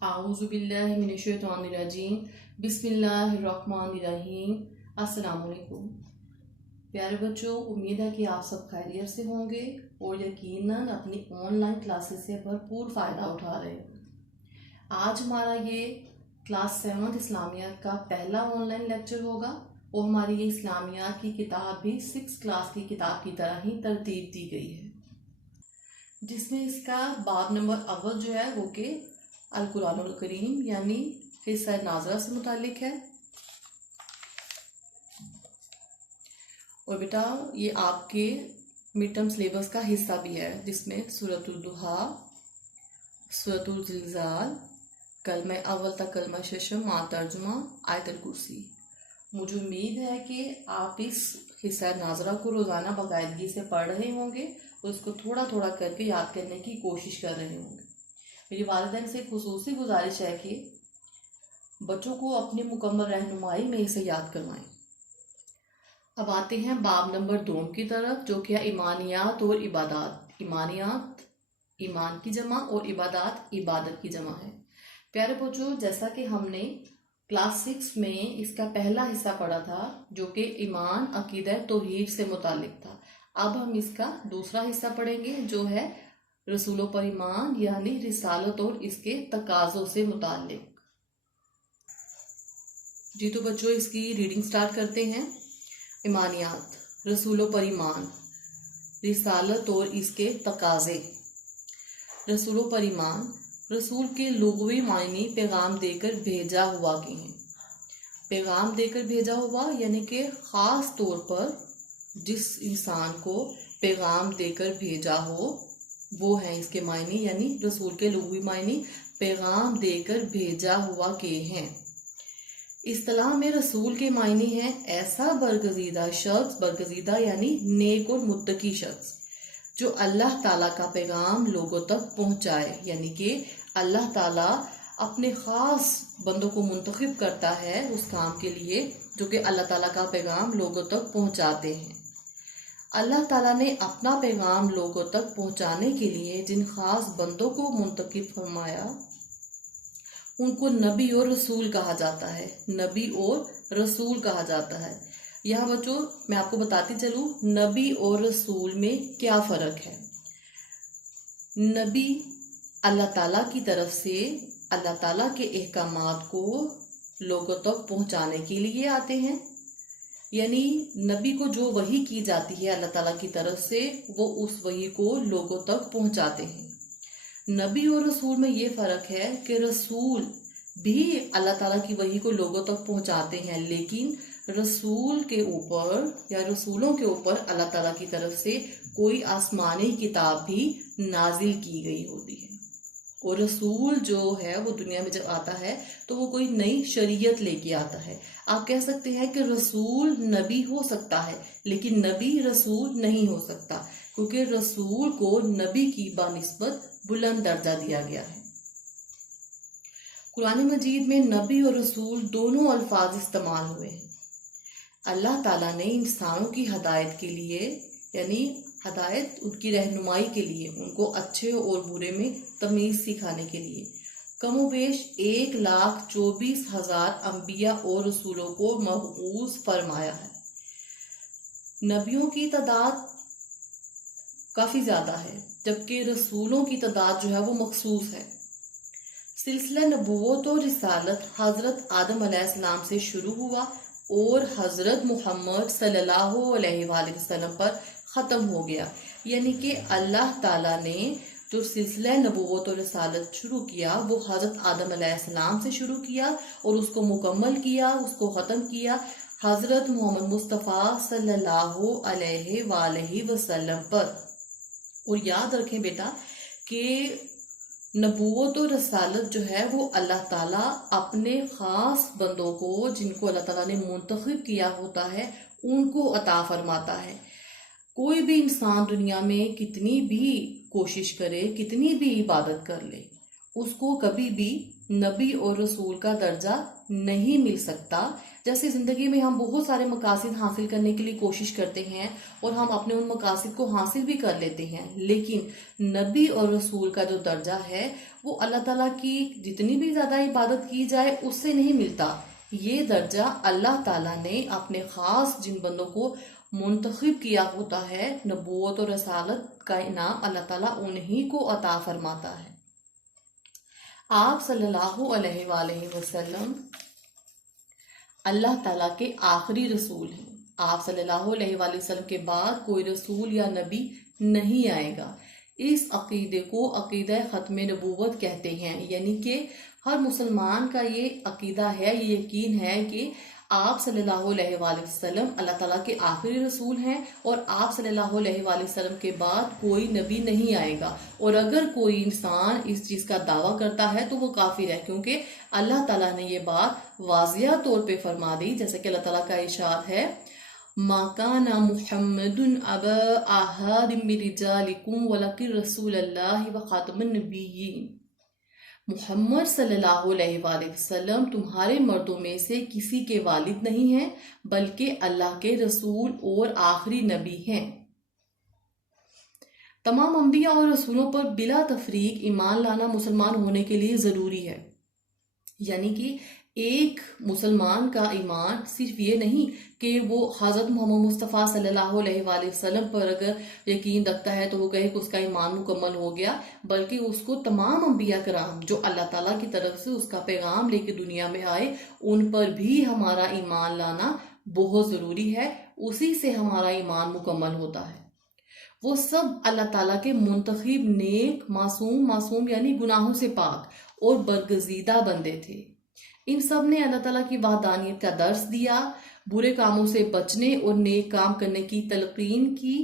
आऊज़ु बिल्लाहि मिनश्शैतानिर्रजीम बिस्मिल्लाहिर्रहमानिर्रहीम। अस्सलाम वालेकुम। प्यारे बच्चों, उम्मीद है कि आप सब खैरियत से होंगे और यकीनन अपनी ऑनलाइन क्लासेस से भरपूर फ़ायदा उठा रहे होंगे। आज हमारा ये क्लास 7 इस्लामियात का पहला ऑनलाइन लेक्चर होगा और हमारी ये इस्लामियात की किताब भी 6 क्लास की किताब की तरह ही तरतीब दी गई है, जिसमें इसका बाब नंबर अव्वल जो है वो कि अल कुरानुल करीम यानी हिस्सा नाज़रा से मुतालिक है। और बेटा ये आपके मिड टर्म सिलेबस का हिस्सा भी है, जिसमें सूरतुल दुहा, सूरतुल ज़िलज़ाल, कलमा अव्वल तक कलमा शशम मा तर्जुमा, आयतुल कुर्सी। मुझे उम्मीद है कि आप इस हिस्सा नाज़रा को रोज़ाना बाकायदगी से पढ़ रहे होंगे और उसको थोड़ा थोड़ा करके याद करने की कोशिश कर रहे होंगे। मेरी वालिदैन से खुसूसी गुजारिश है कि बच्चों को अपनी मुकम्मल रहनुमाई में इसे याद करवाएं। अब आते हैं बाब नंबर 2 की तरफ, जो कि है ईमानियात और इबादात। ईमानियात ईमान की जमा और इबादात इबादत की जमा है। प्यारे बच्चों, जैसा कि हमने क्लास 6 में इसका पहला हिस्सा पढ़ा था, जो कि ईमान अकीदा तौहीद से मुतालिक था। अब हम इसका दूसरा हिस्सा पढ़ेंगे, जो है रसूलों पर ईमान यानी रिसालत और इसके तकाज़ों से मुताल्लिक। जी तो बच्चों, इसकी रीडिंग स्टार्ट करते हैं। ईमानियात, रसूलों पर ईमान, रिसालत और इसके तकाज़े। रसूलों पर ईमान, रसूल के लुग़वी मायने पैगाम देकर भेजा हुआ के हैं। पैगाम देकर भेजा हुआ यानी कि ख़ास तौर पर जिस इंसान को पैगाम देकर भेजा हो वो है इसके मायने, यानी रसूल के लुग़वी मायने पैगाम देकर भेजा हुआ के हैं। इस्तिलाह में रसूल के मायने हैं ऐसा बरगज़ीदा शख्स, बरगज़ीदा यानी नेक और मुत्तकी शख्स, जो अल्लाह ताला का पैगाम लोगों तक पहुँचाए। यानी कि अल्लाह ताला अपने ख़ास बंदों को मुंतखब करता है उस काम के लिए, जो कि अल्लाह ताला का पैगाम लोगों तक पहुँचाते हैं। अल्लाह ताला ने अपना पैगाम लोगों तक पहुँचाने के लिए जिन ख़ास बंदों को मुंतखब फरमाया उनको नबी और रसूल कहा जाता है। नबी और रसूल कहा जाता है। यहाँ बच्चों मैं आपको बताती चलूँ, नबी और रसूल में क्या फ़र्क है। नबी अल्लाह ताला की तरफ से अल्लाह ताला के अहकामात को लोगों तक पहुँचाने के लिए आते हैं, यानी नबी को जो वही की जाती है अल्लाह ताला की तरफ से वो उस वही को लोगों तक पहुँचाते हैं। नबी और रसूल में ये फ़र्क है कि रसूल भी अल्लाह ताला की वही को लोगों तक पहुँचाते हैं, लेकिन रसूल के ऊपर या रसूलों के ऊपर अल्लाह ताला की तरफ से कोई आसमानी किताब भी नाजिल की गई होती है। और रसूल जो है वो दुनिया में जब आता है तो वो कोई नई शरीयत लेके आता है। आप कह सकते हैं कि रसूल नबी हो सकता है, लेकिन नबी रसूल नहीं हो सकता, क्योंकि रसूल को नबी की बानिस्बत बुलंद दर्जा दिया गया है। कुरान मजीद में नबी और रसूल दोनों अल्फाज इस्तेमाल हुए हैं। अल्लाह ताला ने इंसानों की हदायत के लिए, यानी हदायत उनकी रहनुमाई के लिए, उनको अच्छे और बुरे में तमीज़ सिखाने के लिए कमोबेश 1,24,000 अंबिया और रसूलों को मबऊस फरमाया है। नबियों की तादाद काफ़ी ज़्यादा है, जबकि रसूलों की तादाद जो है वो मखसूस है। सिलसिला नबूवत और रिसालत हज़रत आदम अलैहिस्सलाम से शुरू हुआ और हज़रत मुहम्मद सल्लल्लाहु अलैहि वसल्लम पर ख़त्म हो गया। यानी कि अल्लाह ताला ने जो सिलसिला नबूवत और रिसालत शुरू किया वो हज़रत आदम अलैहिस्सलाम से शुरू किया और उसको मुकम्मल किया, उसको ख़त्म किया हज़रत मोहम्मद मुस्तफ़ा सल्लल्लाहु अलैहि वसल्लम पर। और याद रखें बेटा कि नबूवत और रसालत जो है वो अल्लाह ताला अपने ख़ास बंदों को, जिनको अल्लाह ताला ने मुंतखब किया होता है, उनको अता फरमाता है। कोई भी इंसान दुनिया में कितनी भी कोशिश करे, कितनी भी इबादत कर ले, اس کو کبھی بھی نبی اور رسول کا درجہ نہیں مل سکتا۔ جیسے زندگی میں ہم بہت سارے مقاصد حاصل کرنے کے لیے کوشش کرتے ہیں اور ہم اپنے ان مقاصد کو حاصل بھی کر لیتے ہیں، لیکن نبی اور رسول کا جو درجہ ہے وہ اللہ تعالیٰ کی جتنی بھی زیادہ عبادت کی جائے اس سے نہیں ملتا۔ یہ درجہ اللہ تعالیٰ نے اپنے خاص جن بندوں کو منتخب کیا ہوتا ہے، نبوت اور رسالت کا انعام اللہ تعالیٰ انہی کو عطا فرماتا ہے۔ آپ صلی اللہ علیہ وآلہ وسلم اللہ تعالیٰ کے آخری رسول ہیں۔ آپ صلی اللہ علیہ وآلہ وسلم کے بعد کوئی رسول یا نبی نہیں آئے گا۔ اس عقیدے کو عقیدہ ختم نبوت کہتے ہیں، یعنی کہ ہر مسلمان کا یہ عقیدہ ہے، یہ یقین ہے کہ آپ صلی اللہ علیہ وآلہ وسلم اللہ تعالیٰ کے آخری رسول ہیں اور آپ صلی اللہ علیہ وآلہ وسلم کے بعد کوئی نبی نہیں آئے گا۔ اور اگر کوئی انسان اس چیز کا دعویٰ کرتا ہے تو وہ کافر ہے، کیونکہ اللہ تعالیٰ نے یہ بات واضح طور پہ فرما دی، جیسے کہ اللہ تعالیٰ کا ارشاد ہے مَا كَانَ مُحَمَّدٌ أَبَا أَحَدٍ مِّن رِجَالِكُمْ وَلَكِنَّ رَسُولَ اللَّهِ وَخَاتَمَ النَّبِيِّينَ۔ محمد صلی اللہ علیہ وآلہ وسلم تمہارے مردوں میں سے کسی کے والد نہیں ہیں، بلکہ اللہ کے رسول اور آخری نبی ہیں۔ تمام انبیاء اور رسولوں پر بلا تفریق ایمان لانا مسلمان ہونے کے لیے ضروری ہے، یعنی کہ ایک مسلمان کا ایمان صرف یہ نہیں کہ وہ حضرت محمد مصطفیٰ صلی اللہ علیہ وآلہ وسلم پر اگر یقین رکھتا ہے تو وہ کہے کہ اس کا ایمان مکمل ہو گیا، بلکہ اس کو تمام انبیاء کرام جو اللہ تعالیٰ کی طرف سے اس کا پیغام لے کے دنیا میں آئے ان پر بھی ہمارا ایمان لانا بہت ضروری ہے، اسی سے ہمارا ایمان مکمل ہوتا ہے۔ وہ سب اللہ تعالیٰ کے منتخب نیک معصوم یعنی گناہوں سے پاک اور برگزیدہ بندے تھے۔ ان سب نے اللہ تعالیٰ کی وحدانیت کا درس دیا، برے کاموں سے بچنے اور نیک کام کرنے کی تلقین کی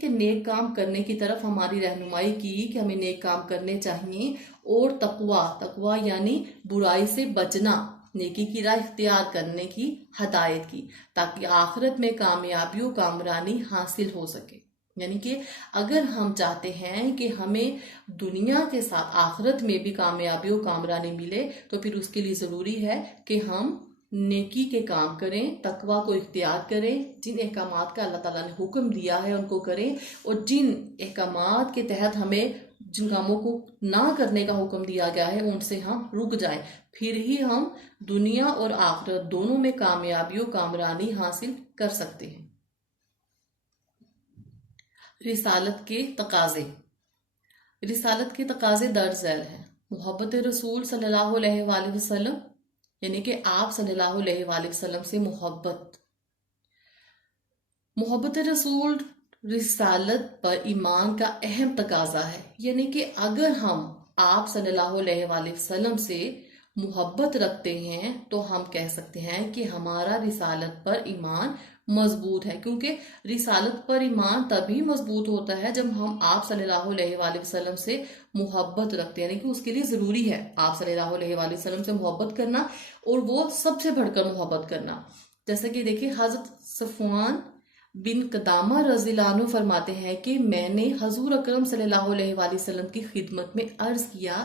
کہ نیک کام کرنے کی طرف ہماری رہنمائی کی کہ ہمیں نیک کام کرنے چاہیے، اور تقوی یعنی برائی سے بچنا، نیکی کی راہ اختیار کرنے کی ہدایت کی، تاکہ آخرت میں کامیابی و کامرانی حاصل ہو سکے۔ یعنی کہ اگر ہم چاہتے ہیں کہ ہمیں دنیا کے ساتھ آخرت میں بھی کامیابی و کامرانی ملے تو پھر اس کے لیے ضروری ہے کہ ہم نیکی کے کام کریں، تقوی کو اختیار کریں، جن احکامات کا اللہ تعالیٰ نے حکم دیا ہے ان کو کریں، اور جن احکامات کے تحت ہمیں جن کاموں کو نہ کرنے کا حکم دیا گیا ہے ان سے ہم رک جائیں، پھر ہی ہم دنیا اور آخرت دونوں میں کامیابی و کامرانی حاصل کر سکتے ہیں۔ رسالت کے تقاضے۔ رسالت کے تقاضے درج ذیل ہیں۔ محبت رسول صلی اللہ علیہ وآلہ وسلم، یعنی کہ آپ صلی اللہ علیہ وآلہ وسلم سے محبت رسول رسالت پر ایمان کا اہم تقاضا ہے، یعنی کہ اگر ہم آپ صلی اللہ علیہ وآلہ وسلم سے محبت رکھتے ہیں تو ہم کہہ سکتے ہیں کہ ہمارا رسالت پر ایمان مضبوط ہے، کیونکہ رسالت پر ایمان تبھی مضبوط ہوتا ہے جب ہم آپ صلی اللہ علیہ وآلہ وسلم سے محبت رکھتے ہیں، یعنی کہ اس کے لیے ضروری ہے آپ صلی اللہ علیہ وآلہ وسلم سے محبت کرنا، اور وہ سب سے بڑھ کر محبت کرنا۔ جیسا کہ دیکھیں حضرت صفوان بن قدامہ رضی اللہ عنہ فرماتے ہیں کہ میں نے حضور اکرم صلی اللہ علیہ وآلہ وسلم کی خدمت میں عرض کیا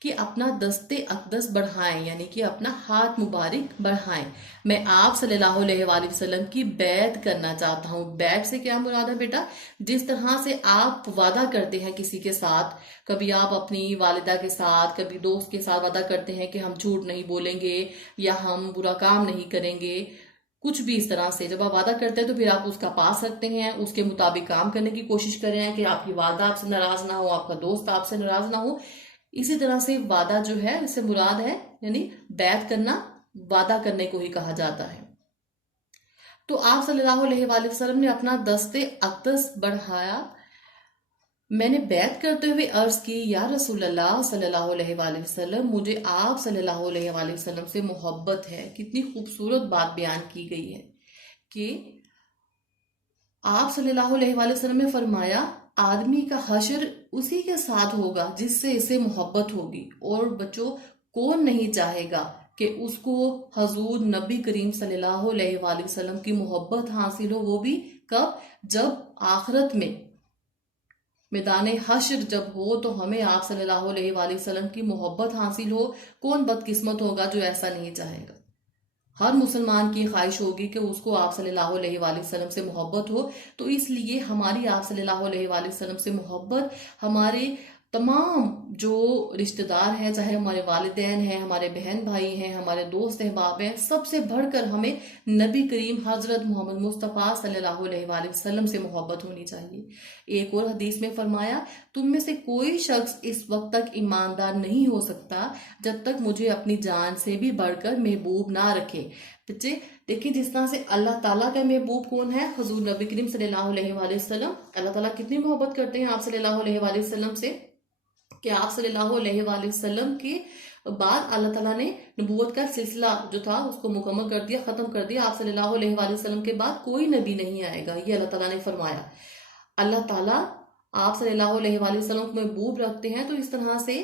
کہ اپنا دست اقدس بڑھائیں، یعنی کہ اپنا ہاتھ مبارک بڑھائیں، میں آپ صلی اللہ علیہ وآلہ وسلم کی بیعت کرنا چاہتا ہوں۔ بیعت سے کیا مراد ہے بیٹا؟ جس طرح سے آپ وعدہ کرتے ہیں کسی کے ساتھ، کبھی آپ اپنی والدہ کے ساتھ، کبھی دوست کے ساتھ وعدہ کرتے ہیں کہ ہم جھوٹ نہیں بولیں گے یا ہم برا کام نہیں کریں گے، کچھ بھی اس طرح سے جب آپ وعدہ کرتے ہیں تو پھر آپ اس کا پا سکتے ہیں، اس کے مطابق کام کرنے کی کوشش کریں ہیں کہ آپ کی والدہ آپ سے ناراض نہ ہو، آپ کا دوست آپ سے ناراض نہ ہو۔ اسی طرح سے وعدہ جو ہے اس سے مراد ہے یعنی بیعت کرنا، وعدہ کرنے کو ہی کہا جاتا ہے۔ تو آپ صلی اللہ علیہ وآلہ وسلم نے اپنا دست اقدس بڑھایا۔ میں نے بیعت کرتے ہوئے عرض کی یا رسول اللہ صلی اللہ علیہ وآلہ وسلم، مجھے آپ صلی اللہ علیہ وآلہ وسلم سے محبت ہے۔ کتنی خوبصورت بات بیان کی گئی ہے کہ آپ صلی اللہ علیہ وآلہ وسلم نے فرمایا آدمی کا حشر اسی کے ساتھ ہوگا جس سے اسے محبت ہوگی، اور بچوں کون نہیں چاہے گا کہ اس کو حضور نبی کریم صلی اللہ علیہ وآلہ وسلم کی محبت حاصل ہو، وہ بھی کب؟ جب آخرت میں मैदान हश्र जब हो तो हमें आप सल्लल्लाहु अलैहि वसल्लम की मोहब्बत हासिल हो। कौन बदकिस्मत होगा जो ऐसा नहीं चाहेगा। हर मुसलमान की ख्वाहिश होगी कि उसको आप सल्लल्लाहु अलैहि वसल्लम से मोहब्बत हो। तो इसलिए हमारी आप सल्लल्लाहु अलैहि वसल्लम से मोहब्बत हमारे तमाम जो रिश्तेदार हैं, चाहे हमारे वालिदैन हैं, हमारे बहन भाई हैं, हमारे दोस्त अहबाब हैं, सबसे बढ़कर हमें नबी करीम हजरत मोहम्मद मुस्तफ़ा सल्लल्लाहु अलैहि वसल्लम से मोहब्बत होनी चाहिए। एक और हदीस में फरमाया, तुम में से कोई शख्स इस वक्त तक ईमानदार नहीं हो सकता जब तक मुझे अपनी जान से भी बढ़कर महबूब ना रखे। बच्चे देखिए, जिस तरह से अल्लाह ताला का महबूब कौन है, हुजूर नबी करीम सल्लल्लाहु अलैहि वसल्लम। अल्लाह ताला कितनी मोहब्बत करते हैं आप सल्लल्लाहु अलैहि वसल्लम से कि आप सल्लल्लाहु अलैहि वसल्लम के बाद अल्लाह ताला ने नबूवत का सिलसिला जो था उसको मुकम्मल कर दिया, खत्म कर दिया। आप सल्लल्लाहु अलैहि वसल्लम के बाद कोई नबी नहीं आएगा, ये अल्लाह ताला ने फरमाया। अल्लाह ताला आप सल्लल्लाहु अलैहि वसल्लम को महबूब रखते हैं। तो इस तरह से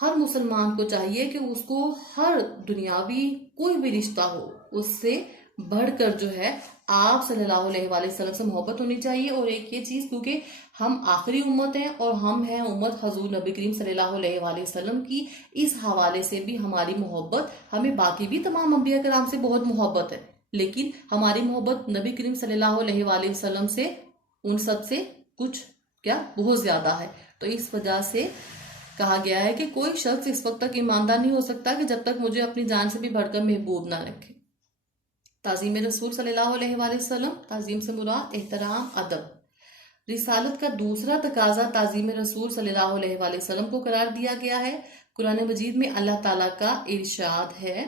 हर मुसलमान को चाहिए कि उसको हर दुनियावी कोई भी रिश्ता हो उससे बढ़कर जो है आप सल्लल्लाहु अलैहि वसल्लम से मोहब्बत होनी चाहिए। और एक ये चीज, क्योंकि हम आखिरी उम्मत हैं और हम हैं उम्मत हजूर नबी करीम सल्लल्लाहु अलैहि वसल्लम की, इस हवाले से भी हमारी मोहब्बत, हमें बाकी भी तमाम अंबिया कराम से बहुत मोहब्बत है, लेकिन हमारी मोहब्बत नबी करीम सल्लल्लाहु अलैहि वसल्लम से, उन सब से कुछ क्या बहुत ज्यादा है। तो इस वजह से कहा गया है कि कोई शख्स इस वक्त तक ईमानदार नहीं हो सकता कि जब तक मुझे अपनी जान से भी बढ़कर महबूब ना रखे। ताज़ीम रसूल सल्लल्लाहु अलैहि वसल्लम, ताज़ीम से मुराद एहतराम, अदब। रिसालत का दूसरा तकाजा ताज़ीम रसूल सल्लल्लाहु अलैहि वसल्लम को करार दिया गया है। कुरान मजीद में अल्लाह ताला का इरशाद है,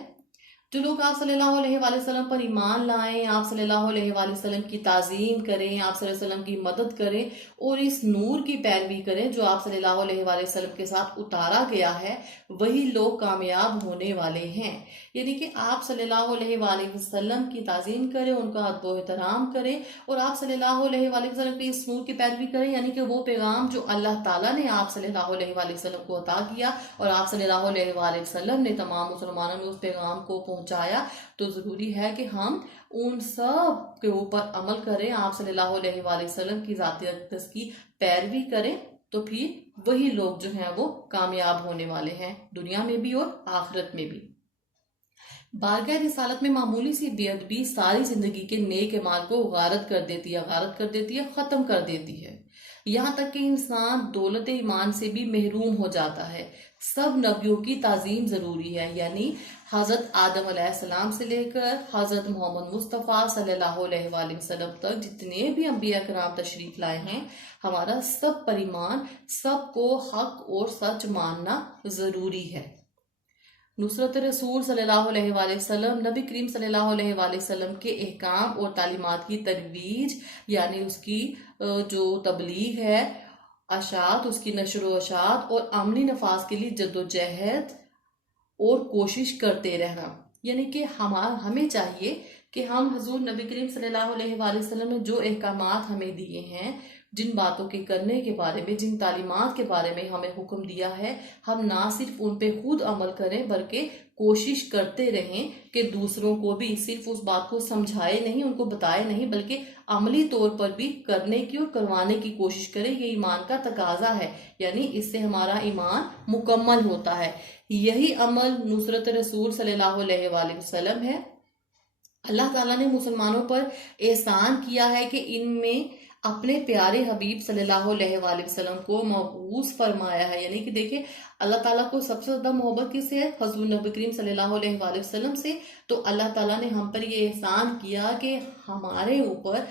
जो लोग आप सल्लल्लाहु अलैहि वसल्लम पर ईमान लाएं, आप सल्लल्लाहु अलैहि वसल्लम की ताज़ीम करें, आप सल्लल्लाहु अलैहि वसल्लम की मदद करें और इस नूर की पैरवी करें जो आप सल्लल्लाहु अलैहि वसल्लम के साथ उतारा गया है, वही लोग कामयाब होने वाले हैं। यानी कि आप सल्लल्लाहु अलैहि वसल्लम की ताज़ीम करें, उनका अदब एहतराम करें और आप सल्लल्लाहु अलैहि वसल्लम की इस नूर की पैरवी करें, यानी कि वो पैगाम जो अल्लाह ताला ने आप सल्लल्लाहु अलैहि वसल्लम को अता किया और आप सल्लल्लाहु अलैहि वसल्लम ने तमाम मुसलमानों में उस पैगाम को पहुंचाया। तो जरूरी है कि हम उन सब के ऊपर अमल करें, आप सल्लल्लाहु अलैहि वसल्लम की ज़ात अक़दस की पैरवी करें, तो फिर वही लोग जो हैं वो कामयाब होने वाले हैं, दुनिया में भी और आखिरत में भी। बारगाह रिसालत में मामूली सी बेअदबी सारी जिंदगी के नेक अमाल को गारत कर देती है, खत्म कर देती है। यहाँ तक कि इंसान दौलत ईमान से भी महरूम हो जाता है। सब नबियों की ताज़ीम जरूरी है, यानी हजरत आदम अलैहिस्सलाम से लेकर हजरत मोहम्मद मुस्तफ़ा सल्लल्लाहु अलैहि वसल्लम तक जितने भी अंबिया कराम तशरीफ लाए हैं, हमारा सब पर ईमान, सबको हक और सच मानना जरूरी है। नुसरत रसूल सल्लल्लाहु अलैहि वसल्लम, नबी करीम सल्लल्लाहु अलैहि वसल्लम के अहकाम और तालीमात की तरवीज, यानी उसकी जो तबलीग है, अशात, उसकी नशर व अशात और अमली नफाज के लिए जद्दोजहद और कोशिश करते रहना। यानी कि हमें चाहिए कि हम हजूर नबी करीम सल्लल्लाहु अलैहि वसल्लम ने जो अहकामात हमें दिए हैं, जिन बातों के करने के बारे में, जिन तालीमात के बारे में हमें हुक्म दिया है, हम ना सिर्फ उन पे खुद अमल करें बल्कि कोशिश करते रहें कि दूसरों को भी सिर्फ उस बात को समझाए नहीं, उनको बताए नहीं, बल्कि अमली तौर पर भी करने की और करवाने की कोशिश करें। ये ईमान का तकाजा है, यानी इससे हमारा ईमान मुकम्मल होता है। यही अमल नुसरत रसूल सल्लल्लाहु अलैहि वसल्लम है। अल्लाह ताला ने मुसलमानों पर एहसान किया है कि इनमें अपने प्यारे हबीब सल्लल्लाहु अलैहि वसल्लम को मबूस फरमाया है। यानी कि देखिए, अल्लाह ताला को सबसे ज्यादा मोहब्बत किससे है? हजूर नबी करीम सल्लल्लाहु अलैहि वसल्लम से। तो अल्लाह ताला ने हम पर ये एहसान किया कि हमारे ऊपर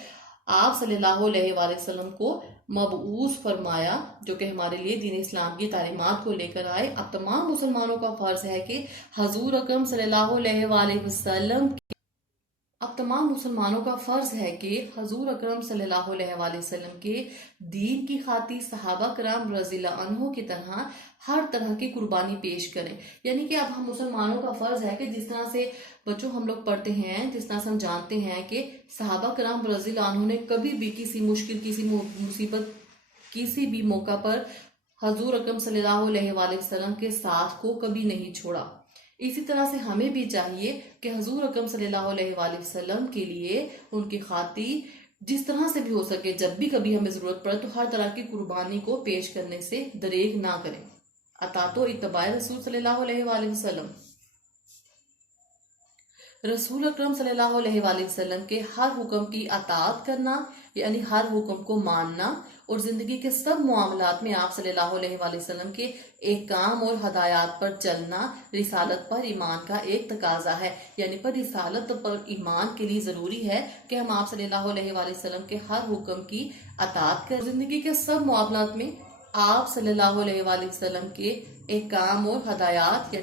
आप सल्लल्लाहु अलैहि वसल्लम को मबूस फरमाया, जो कि हमारे लिए दीन इस्लाम की तालीमात को लेकर आए। अब तमाम मुसलमानों का फर्ज है कि हजूर अकरम सल्लल्लाहु अलैहि वसल्लम अब तमाम मुसलमानों का फर्ज है कि हजूर अकरम सल्लल्लाहु अलैहि वसल्लम के दीन की खातिर सहाबा कराम रज़ियल्लाहु अन्हुम की तरह हर तरह की कुर्बानी पेश करें। यानी कि अब हम मुसलमानों का फर्ज है कि जिस तरह से बच्चों हम लोग पढ़ते हैं, जिस तरह से हम जानते हैं कि सहाबा कराम रज़ियल्लाहु अन्हुम ने कभी भी किसी मुश्किल, किसी मुसीबत, किसी भी मौका पर हजूर अकरम सल्लल्लाहु अलैहि वसल्लम के साथ को कभी नहीं छोड़ा। इसी तरह से हमें भी चाहिए कि हजूर अकरम सल्लल्लाहु अलैहि वसल्लम के लिए, उनकी खातिर جس طرح سے بھی ہو سکے جب بھی کبھی ہمیں ضرورت پڑے تو ہر طرح کی قربانی کو پیش کرنے سے دریغ نہ کریں۔ اطاعت و اتباع رسول صلی اللہ علیہ وآلہ وسلم۔ رسول اکرم صلی اللہ علیہ وآلہ وسلم کے ہر حکم کی اطاعت کرنا یعنی ہر حکم کو ماننا اور زندگی کے سب معاملات میں آپ صلی اللہ علیہ وآلہ وسلم کے احکام اور ہدایات پر چلنا رسالت پر ایمان کا ایک تقاضا ہے، یعنی پر رسالت پر ایمان کے لیے ضروری ہے کہ ہم آپ صلی اللہ علیہ وآلہ وسلم کے ہر حکم کی اطاعت کریں۔ زندگی کے سب معاملات میں آپ صلی اللہ علیہ وآلہ وسلم کے احکام اور ہدایات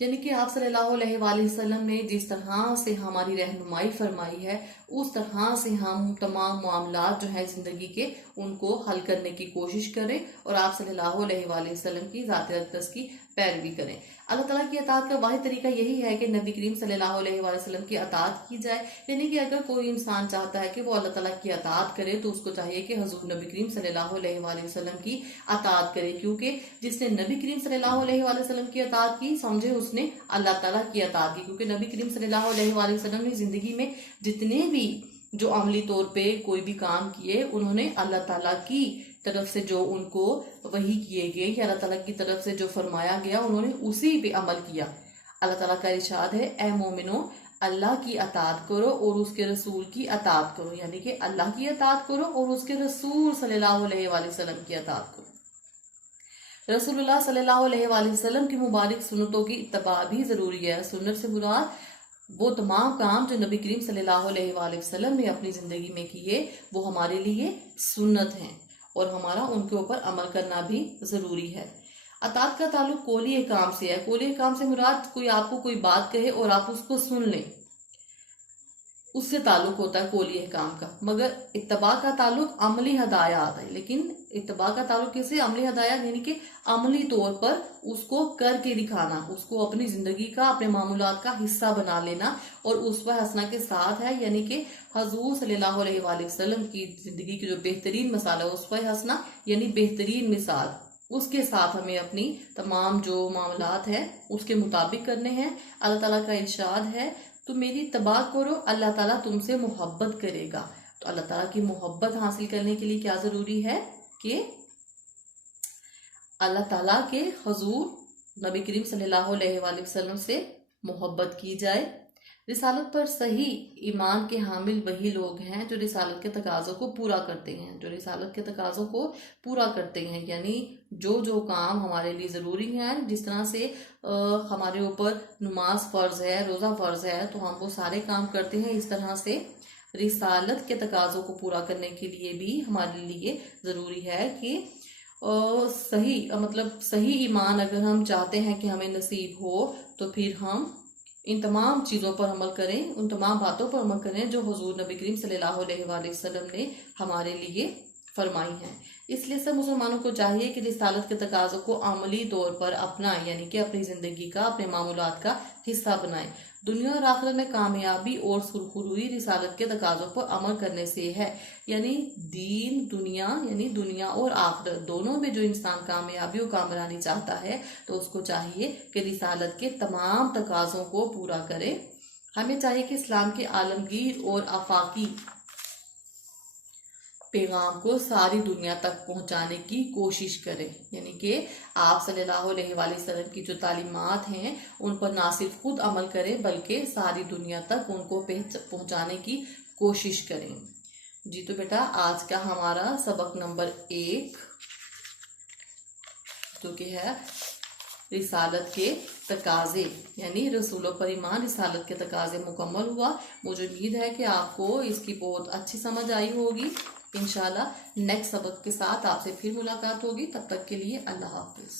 یعنی کہ آپ صلی اللہ علیہ وآلہ وسلم نے جس طرح سے ہماری رہنمائی فرمائی ہے اس طرح سے ہم تمام معاملات جو ہیں زندگی کے ان کو حل کرنے کی کوشش کریں اور آپ صلی اللہ علیہ وآلہ وسلم کی ذات اقدس کی پیروی کریں۔ اللہ تعالیٰ کی اطاعت کا واحد طریقہ یہی ہے کہ نبی کریم صلی اللہ علیہ وآلہ وسلم کی اطاعت کی جائے، یعنی کہ اگر کوئی انسان چاہتا ہے کہ وہ اللہ تعالیٰ کی اطاعت کرے تو اس کو چاہیے کہ حضور نبی کریم صلی اللہ علیہ وآلہ وسلم کی اطاعت کرے، کیونکہ جس نے نبی کریم صلی اللہ علیہ وآلہ وسلم کی اطاعت کی سمجھے اس نے اللہ تعالیٰ کی اطاعت کی، کیونکہ نبی کریم صلی اللہ علیہ وآلہ وسلم نے زندگی میں جتنے بھی جو عملی طور پہ کوئی بھی کام کیے انہوں نے اللہ تعالیٰ کی طرف سے جو ان کو وحی کیے گئے یا اللہ تعالیٰ کی طرف سے جو فرمایا گیا انہوں نے اسی پہ عمل کیا۔ اللہ تعالیٰ کا ارشاد ہے، اے مومنو اللہ کی اطاعت کرو اور اس کے رسول کی اطاعت کرو، یعنی کہ اللہ کی اطاعت کرو اور اس کے رسول صلی اللہ علیہ وآلہ وسلم کی اطاعت کرو۔ رسول اللہ صلی اللہ علیہ وآلہ وسلم کی مبارک سنتوں کی اتباع بھی ضروری ہے۔ سنت سے مراد وہ تمام کام جو نبی کریم صلی اللہ علیہ وآلہ وسلم نے اپنی زندگی میں کیے وہ ہمارے لیے سنت ہیں اور ہمارا ان کے اوپر عمل کرنا بھی ضروری ہے۔ اطاعت کا تعلق قولی احکام سے ہے۔ قولی احکام سے مراد کوئی آپ کو کوئی بات کہے اور آپ اس کو سن لیں، اس سے تعلق ہوتا ہے قولی احکام کا، مگر اتباع کا تعلق عملی ہدایات ہے۔ لیکن اتباع کا تعلق کیسے؟ عملی ہدایات یعنی کہ عملی طور پر اس کو کر کے دکھانا، اس کو اپنی زندگی کا اپنے معمولات کا حصہ بنا لینا اور اسوہ حسنہ کے ساتھ ہے، یعنی کہ حضور صلی اللہ علیہ وآلہ وسلم کی زندگی کی جو بہترین مثال ہے اسوہ حسنہ یعنی بہترین مثال، اس کے ساتھ ہمیں اپنی تمام جو معاملات ہیں اس کے مطابق کرنے ہیں۔ اللہ تعالیٰ کا ارشاد ہے، تو میری اتباع کرو اللہ تعالیٰ تم سے محبت کرے گا۔ تو اللہ تعالیٰ کی محبت حاصل کرنے کے لیے کیا ضروری ہے کہ اللہ تعالیٰ کے حضور نبی کریم صلی اللہ علیہ وآلہ وسلم سے محبت کی جائے۔ رسالت پر صحیح ایمان کے حامل وہی لوگ ہیں جو رسالت کے تقاضوں کو پورا کرتے ہیں، جو رسالت کے تقاضوں کو پورا کرتے ہیں، یعنی جو کام ہمارے لیے ضروری ہیں، جس طرح سے ہمارے اوپر نماز فرض ہے، روزہ فرض ہے، تو ہم وہ سارے کام کرتے ہیں، اس طرح سے رسالت کے تقاضوں کو پورا کرنے کے لیے بھی ہمارے لیے ضروری ہے کہ صحیح ایمان اگر ہم چاہتے ہیں کہ ہمیں نصیب ہو تو پھر ہم ان تمام چیزوں پر عمل کریں، ان تمام باتوں پر عمل کریں جو حضور نبی کریم صلی اللہ علیہ وآلہ وسلم نے ہمارے لیے فرمائی ہیں۔ اس لیے سب مسلمانوں کو چاہیے کہ رسالت کے تقاضوں کو عملی طور پر اپنائیں، یعنی کہ اپنی زندگی کا اپنے معمولات کا حصہ بنائیں۔ دنیا اور آخرت میں کامیابی اور سرخروئی رسالت کے تقاضوں پر عمل کرنے سے ہے، یعنی دنیا اور آخرت دونوں میں جو انسان کامیابی اور کامرانی چاہتا ہے تو اس کو چاہیے کہ رسالت کے تمام تقاضوں کو پورا کرے۔ ہمیں چاہیے کہ اسلام کے عالمگیر اور آفاقی پیغام کو ساری دنیا تک پہنچانے کی کوشش کرے، یعنی کہ آپ صلی اللہ علیہ وآلہ وسلم کی جو تعلیمات ہیں ان پر نہ صرف خود عمل کریں بلکہ ساری دنیا تک ان کو پہنچانے کی کوشش کریں۔ جی تو بیٹا آج کا ہمارا سبق نمبر 1 جو کہ ہے رسالت کے تقاضے، یعنی رسولوں پر ایمان، رسالت کے تقاضے مکمل ہوا۔ مجھے امید ہے کہ آپ کو اس کی بہت اچھی سمجھ آئی ہوگی۔ انشاءاللہ نیکسٹ سبق کے ساتھ آپ سے پھر ملاقات ہوگی، تب تک کے لیے اللہ حافظ۔